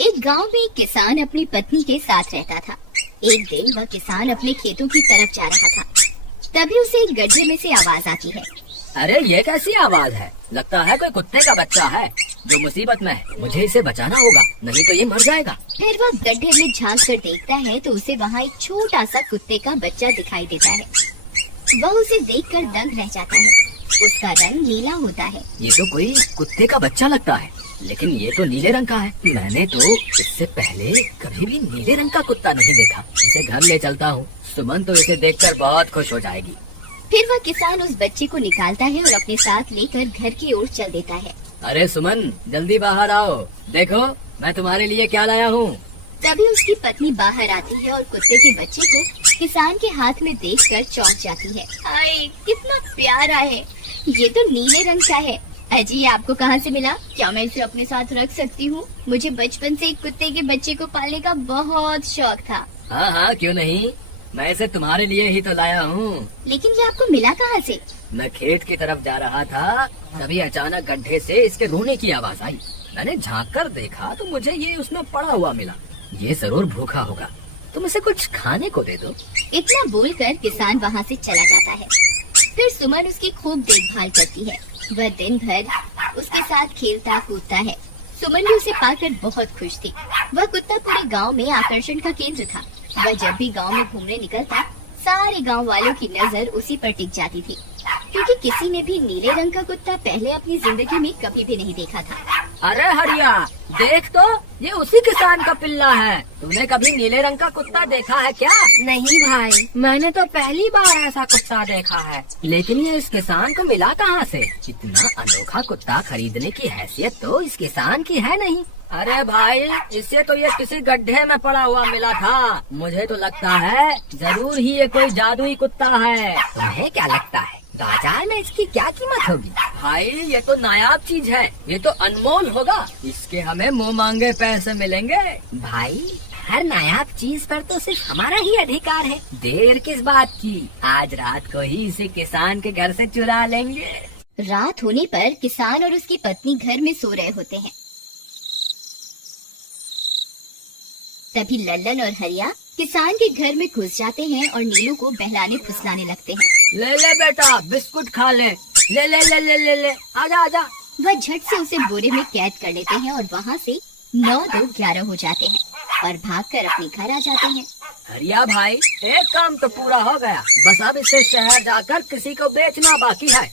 एक गांव में एक किसान अपनी पत्नी के साथ रहता था। एक दिन वह किसान अपने खेतों की तरफ जा रहा था। तभी उसे एक गड्ढे में से आवाज आती है। अरे ये कैसी आवाज है? लगता है कोई कुत्ते का बच्चा है जो मुसीबत में है। मुझे इसे बचाना होगा, नहीं तो ये मर जाएगा। फिर वह गड्ढे में झांक कर देखता है तो उसे वहाँ एक छोटा सा कुत्ते का बच्चा दिखाई देता है। वह उसे देखकर दंग रह जाता है। उसका रंग नीला होता है। ये तो कोई कुत्ते का बच्चा लगता है, लेकिन ये तो नीले रंग का है। मैंने तो इससे पहले कभी भी नीले रंग का कुत्ता नहीं देखा। इसे घर ले चलता हूँ। सुमन तो इसे देखकर बहुत खुश हो जाएगी। फिर वह किसान उस बच्चे को निकालता है और अपने साथ लेकर घर की ओर चल देता है। अरे सुमन, जल्दी बाहर आओ, देखो मैं तुम्हारे लिए क्या लाया हूँ। तभी उसकी पत्नी बाहर आती है और कुत्ते के बच्चे को किसान के हाथ में देखकर चौंक जाती है। आए, कितना प्यारा है। ये तो नीले रंग का है। अजी, ये आपको कहाँ से मिला? क्या मैं इसे अपने साथ रख सकती हूँ? मुझे बचपन से एक कुत्ते के बच्चे को पालने का बहुत शौक था। हाँ हाँ, क्यों नहीं, मैं इसे तुम्हारे लिए ही तो लाया हूँ। लेकिन ये आपको मिला कहाँ से? मैं खेत की तरफ जा रहा था, तभी अचानक गड्ढे से इसके रोने की आवाज आई। मैंने झांक कर देखा तो मुझे ये उसमें पड़ा हुआ मिला। ये जरूर भूखा होगा, तुम इसे कुछ खाने को दे दो। इतना बोलकर किसान वहाँ से चला जाता है। फिर सुमन उसकी खूब देखभाल करती है। वह दिन भर उसके साथ खेलता कूदता है। सुमन भी उसे पाकर बहुत खुश थी। वह कुत्ता पूरे गांव में आकर्षण का केंद्र था। वह जब भी गांव में घूमने निकलता, सारे गांव वालों की नजर उसी पर टिक जाती थी, क्योंकि किसी ने भी नीले रंग का कुत्ता पहले अपनी जिंदगी में कभी भी नहीं देखा था। अरे हरिया, देख तो, ये उसी किसान का पिल्ला है। तूने कभी नीले रंग का कुत्ता देखा है क्या? नहीं भाई, मैंने तो पहली बार ऐसा कुत्ता देखा है। लेकिन ये इस किसान को मिला कहाँ से? इतना अनोखा कुत्ता खरीदने की हैसियत तो इस किसान की है नहीं। अरे भाई, इससे तो ये किसी गड्ढे में पड़ा हुआ मिला था। मुझे तो लगता है जरूर ही ये कोई जादुई कुत्ता है। तुम्हें क्या लगता है बाजार में इसकी क्या कीमत होगी? भाई, ये तो नायाब चीज है, ये तो अनमोल होगा। इसके हमें मुंह मांगे पैसे मिलेंगे। भाई, हर नायाब चीज पर तो सिर्फ हमारा ही अधिकार है। देर किस बात की, आज रात को ही इसे किसान के घर से चुरा लेंगे। रात होने पर किसान और उसकी पत्नी घर में सो रहे होते हैं। तभी लल्लन और हरिया किसान के घर में घुस जाते हैं और नीलू को बहलाने फुसलाने लगते हैं। ले ले बेटा, बिस्कुट खा ले। ले ले ले ले ले ले, आजा आजा। वह झट से उसे बोरे में कैद कर लेते हैं और वहाँ से 9-2-11 हो जाते हैं और भागकर अपने घर आ जाते हैं। हरिया भाई, एक काम तो पूरा हो गया, बस अब इसे शहर जाकर किसी को बेचना बाकी है।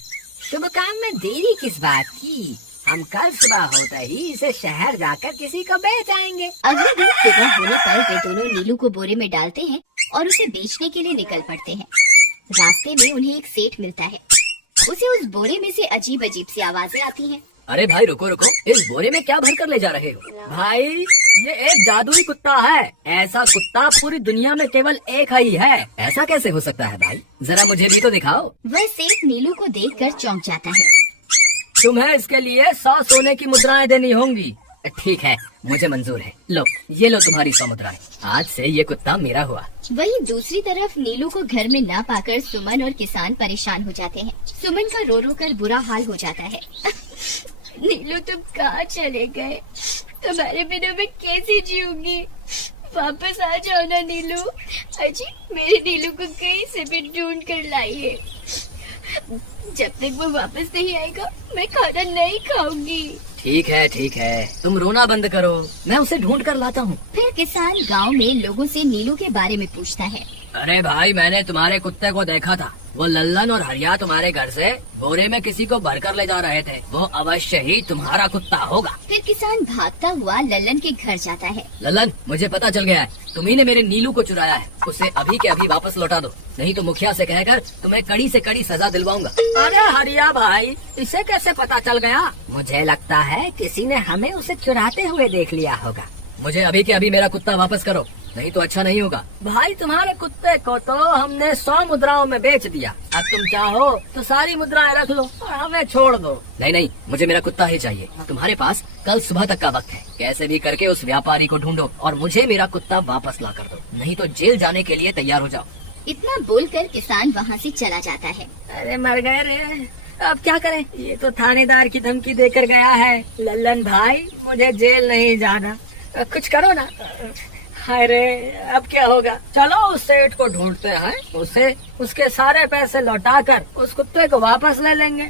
शुभ काम में देरी किस बात की? हम कल सुबह होते ही इसे शहर जाकर किसी को बेच आएंगे। अगले दिन सुबह होने पर वे दोनों नीलू को बोरे में डालते हैं और उसे बेचने के लिए निकल पड़ते हैं। रास्ते में उन्हें एक सेठ मिलता है। उसे उस बोरे में से अजीब अजीब सी आवाजें आती हैं। अरे भाई, रुको रुको, इस बोरे में क्या भर कर ले जा रहे हो? भाई, ये एक जादुई कुत्ता है। ऐसा कुत्ता पूरी दुनिया में केवल एक ही है। ऐसा कैसे हो सकता है भाई? जरा मुझे भी तो दिखाओ। वह सेठ नीलू को देखकर चौंक जाता है। तुम्हें इसके लिए 100 सोने की मुद्राएं देनी होंगी। ठीक है, मुझे मंजूर है। लो, ये लो तुम्हारी 100 मुद्राएं। आज से ये कुत्ता मेरा हुआ। वहीं दूसरी तरफ नीलू को घर में न पाकर सुमन और किसान परेशान हो जाते हैं। सुमन का रो रो कर बुरा हाल हो जाता है। नीलू, तुम कहाँ चले गए? तुम्हारे बिना मैं कैसे जीऊंगी? वापस आ जाओ ना नीलू। अजी, मेरे नीलू को कहीं से भी ढूंढ कर लाइए। जब तक वो वापस नहीं आएगा मैं खाना नहीं खाऊंगी। ठीक है, तुम रोना बंद करो, मैं उसे ढूंढ कर लाता हूँ। फिर किसान गांव में लोगों से नीलू के बारे में पूछता है। अरे भाई, मैंने तुम्हारे कुत्ते को देखा था। वो लल्लन और हरिया तुम्हारे घर से बोरे में किसी को भरकर ले जा रहे थे। वो अवश्य ही तुम्हारा कुत्ता होगा। फिर किसान भागता हुआ लल्लन के घर जाता है। लल्लन, मुझे पता चल गया है, तुम्ही ने मेरे नीलू को चुराया है। उसे अभी के अभी वापस लौटा दो, नहीं तो मुखिया से कहकर तुम्हें कड़ी से कड़ी सजा दिलवाऊंगा। अरे हरिया भाई, इसे कैसे पता चल गया? मुझे लगता है किसी ने हमें उसे चुराते हुए देख लिया होगा। मुझे अभी के अभी मेरा कुत्ता वापस करो, नहीं तो अच्छा नहीं होगा। भाई, तुम्हारे कुत्ते को तो हमने 100 मुद्राओं में बेच दिया। अब तुम चाहो तो सारी मुद्राएं रख लो और हमें छोड़ दो। नहीं, मुझे मेरा कुत्ता ही चाहिए। तुम्हारे पास कल सुबह तक का वक्त है। कैसे भी करके उस व्यापारी को ढूंढो और मुझे मेरा कुत्ता वापस ला कर दो, नहीं तो जेल जाने के लिए तैयार हो जाओ। इतना बोलकर किसान वहाँ से चला जाता है। अरे मर गए रे, अब क्या करें? ये तो थानेदार की धमकी देकर गया है। लल्लन भाई, मुझे जेल नहीं जाना, कुछ करो ना। हाय रे, अब क्या होगा? चलो उस सेठ को ढूंढते हैं, उसे उसके सारे पैसे लौटाकर उस कुत्ते को वापस ले लेंगे।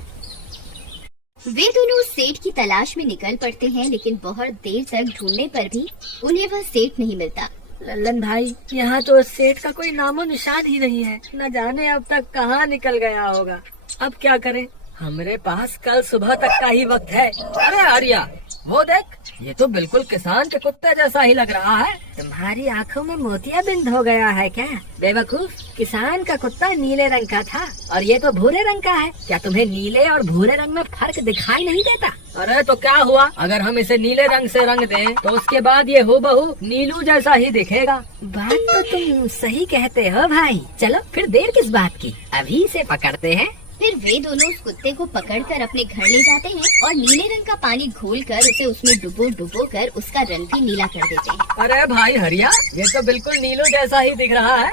वे दोनों उस सेठ की तलाश में निकल पड़ते हैं, लेकिन बहुत देर तक ढूंढने पर भी उन्हें वह सेठ नहीं मिलता। लल्लन भाई, यहाँ तो उस सेठ का कोई नामो निशान ही नहीं है। न जाने अब तक कहाँ निकल गया होगा। अब क्या करें? हमारे पास कल सुबह तक का ही वक्त है। अरे आर्या, वो देख, ये तो बिल्कुल किसान के कुत्ते जैसा ही लग रहा है। तुम्हारी आंखों में मोतियाबिंद हो गया है क्या बेवकूफ? किसान का कुत्ता नीले रंग का था और ये तो भूरे रंग का है। क्या तुम्हें नीले और भूरे रंग में फर्क दिखाई नहीं देता? अरे तो क्या हुआ, अगर हम इसे नीले रंग से रंग दें तो उसके बाद ये हूबहू नीलू जैसा ही दिखेगा। बात तो तुम सही कहते हो भाई। चलो फिर देर किस बात की, अभी इसे पकड़ते हैं। फिर वे दोनों उस कुत्ते को पकड़कर अपने घर ले जाते हैं और नीले रंग का पानी घोलकर उसे उसमें डुबो कर उसका रंग भी नीला कर देते हैं। अरे भाई हरिया, ये तो बिल्कुल नीलू जैसा ही दिख रहा है।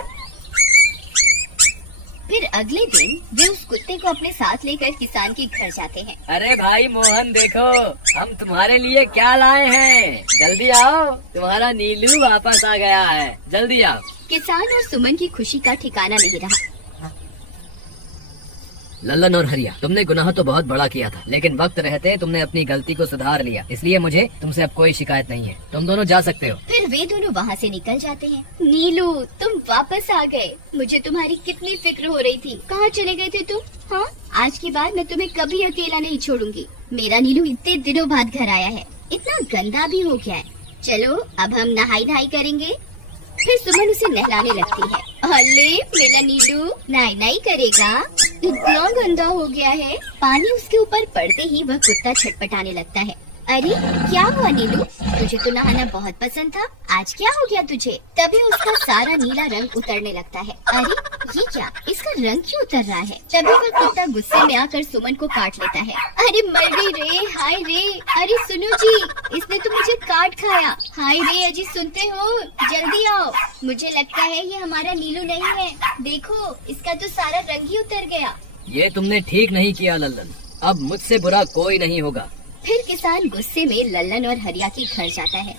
फिर अगले दिन वे उस कुत्ते को अपने साथ लेकर किसान के घर जाते हैं। अरे भाई मोहन, देखो हम तुम्हारे लिए क्या लाए हैं। जल्दी आओ, तुम्हारा नीलू वापस आ गया है, जल्दी आओ। किसान और सुमन की खुशी का ठिकाना नहीं रहा। लल्लन और हरिया, तुमने गुनाह तो बहुत बड़ा किया था, लेकिन वक्त रहते तुमने अपनी गलती को सुधार लिया, इसलिए मुझे तुमसे अब कोई शिकायत नहीं है। तुम दोनों जा सकते हो। फिर वे दोनों वहाँ से निकल जाते हैं। नीलू, तुम वापस आ गए। मुझे तुम्हारी कितनी फिक्र हो रही थी। कहाँ चले गए थे तुम? हाँ, आज के बाद मैं तुम्हें कभी अकेला नहीं छोड़ूंगी। मेरा नीलू इतने दिनों बाद घर आया है, इतना गंदा भी हो गया है। चलो अब हम नहाई करेंगे। फिर सुमन उसे नहलाने लगती है। अले मेरा नीलू नाई करेगा, इतना गंदा हो गया है। पानी उसके ऊपर पड़ते ही वह कुत्ता छटपटाने लगता है। अरे क्या हुआ नीलू, तुझे तो नहाना बहुत पसंद था, आज क्या हो गया तुझे? तभी उसका सारा नीला रंग उतरने लगता है। अरे ये क्या, इसका रंग क्यों उतर रहा है? तभी वह कुत्ता गुस्से में आकर सुमन को काट लेता है। अरे मर गई रे, हाय रे। अरे सुनो जी, इसने तो मुझे काट खाया। हाय रे अजी, सुनते हो? जल्दी आओ, मुझे लगता है ये हमारा नीलू नहीं है। देखो, इसका तो सारा रंग ही उतर गया। ये तुमने ठीक नहीं किया लल्लन, अब मुझसे बुरा कोई नहीं होगा। फिर किसान गुस्से में लल्लन और हरिया के घर जाता है।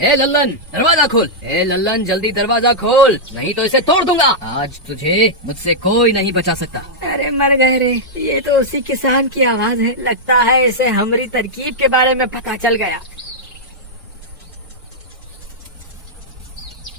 ए लल्लन, दरवाजा खोल। ए लल्लन, जल्दी दरवाजा खोल, नहीं तो इसे तोड़ दूंगा। आज तुझे मुझसे कोई नहीं बचा सकता। अरे मर गए रे, ये तो उसी किसान की आवाज है। लगता है इसे हमारी तरकीब के बारे में पता चल गया।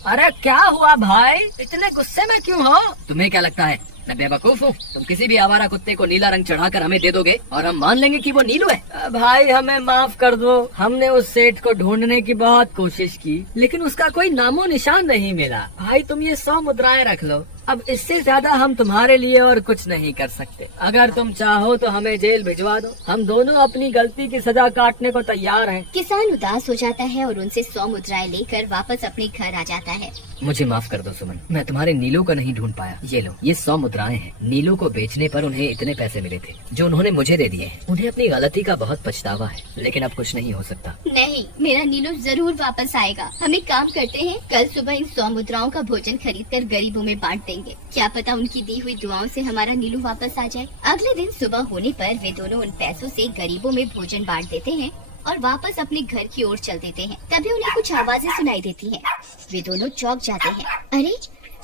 अरे क्या हुआ भाई, इतने गुस्से में क्यों हो? तुम्हें क्या लगता है मैं बेवकूफ हूँ? तुम किसी भी आवारा कुत्ते को नीला रंग चढ़ाकर हमें दे दोगे और हम मान लेंगे कि वो नीलू है? भाई हमें माफ कर दो, हमने उस सेठ को ढूंढने की बहुत कोशिश की, लेकिन उसका कोई नामो निशान नहीं मिला। भाई तुम ये 100 मुद्राएं रख लो, अब इससे ज्यादा हम तुम्हारे लिए और कुछ नहीं कर सकते। अगर तुम चाहो तो हमें जेल भिजवा दो, हम दोनों अपनी गलती की सजा काटने को तैयार हैं। किसान उदास हो जाता है और उनसे 100 मुद्राएं लेकर वापस अपने घर आ जाता है। मुझे माफ कर दो सुमन, मैं तुम्हारे नीलू को नहीं ढूंढ पाया। ये लो, ये 100 मुद्राएं हैं। नीलू को बेचने पर उन्हें इतने पैसे मिले थे जो उन्होंने मुझे दे दिए हैं। उन्हें अपनी गलती का बहुत पछतावा है, लेकिन अब कुछ नहीं हो सकता। नहीं, मेरा नीलू जरूर वापस आएगा। हम एक काम करते हैं, कल सुबह इन 100 मुद्राओं का भोजन खरीदकर गरीबों में बांट देंगे। क्या पता उनकी दी हुई दुआओं से हमारा नीलू वापस आ जाए। अगले दिन सुबह होने पर वे दोनों उन पैसों से गरीबों में भोजन बांट देते हैं और वापस अपने घर की ओर चल देते हैं। तभी उन्हें कुछ आवाजें सुनाई देती हैं। वे दोनों चौंक जाते हैं। अरे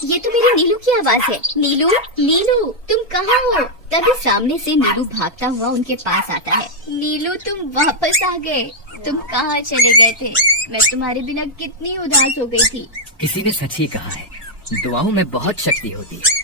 ये तो मेरे नीलू की आवाज है। नीलू, नीलू तुम कहाँ हो? तभी सामने से नीलू भागता हुआ उनके पास आता है। नीलू तुम वापस आ गए, तुम कहाँ चले गए थे? मैं तुम्हारे बिना कितनी उदास हो गई थी। किसी ने सच ही कहा है, दुआओं में बहुत शक्ति होती है।